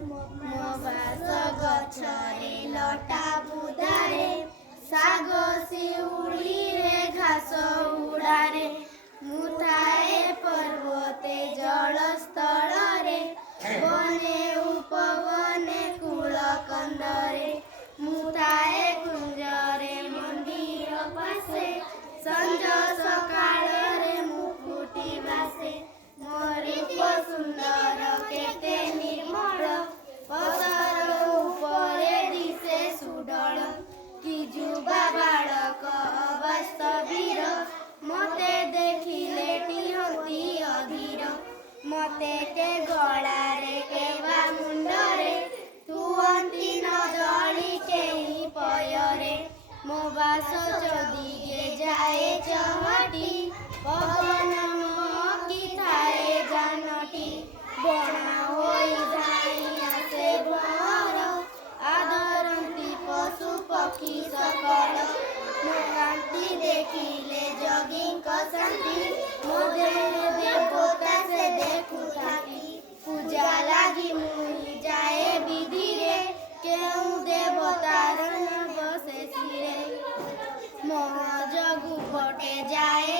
ମୋ ବାସ ଗଛରେ ଲଟା ବୁଦାରେ ଶାଗ ଶିଉଳିରେ ଘାସ ଉଡ଼ାରେ ମୁଁ ଥାଏ ପର୍ବତେ ଜଳସ୍ଥଳରେ ବନେ ଉପବନେ କୂଳ କନ୍ଦରେ ମୁଁ ଥାଏ କୁଞ୍ଜରେ ମନ୍ଦିର ପାଶେ ସଞ୍ଜ ସକାଳରେ ମୁଁ ଫୁଟି ବାସେ ମୋ ରୂପ ସୁନ୍ଦର କେତେ ନିର୍ମଳ ପଥର ଉପରେ ଦିଶେ ସୁଡ଼ଳ କି ଯୁବା ବାଳକ ଅବାସ୍ତବୀର ମତେ ଦେଖିଲେ ଟିହନ୍ତି ଅଧୀର ମତେ କେ ଗଳାରେ କେବା ମୁଣ୍ଡରେ ତୁଅନ୍ତି ନ ଜଳି କେହି ପୟରେ ମୋ ବାସ ଚଦିକେ ଯାଏ ଚହଟି ପବନ ମହକି ଥାଏ ଜାନଟି ବଣା ହୋଇ ଧାଇଁ ଆସେ ଭଅଁର ଆଦରନ୍ତି ପଶୁ ପକ୍ଷୀ ସକଳ ମୋ କାନ୍ତି ଦେଖିଲେ ଯୋଗୀଙ୍କ ଶାନ୍ତି ମୋ ଦେବତା ସେ ଦେଖୁଥାନ୍ତି ପୂଜା ଲାଗି ମୁଇଁ ଯାଏ ବିଧିରେ କେଉଁ ଦେବତାର ନାମ ଶେଷିରେ ମୋ ଯୋଗୁ ପଟେ ଯାଏ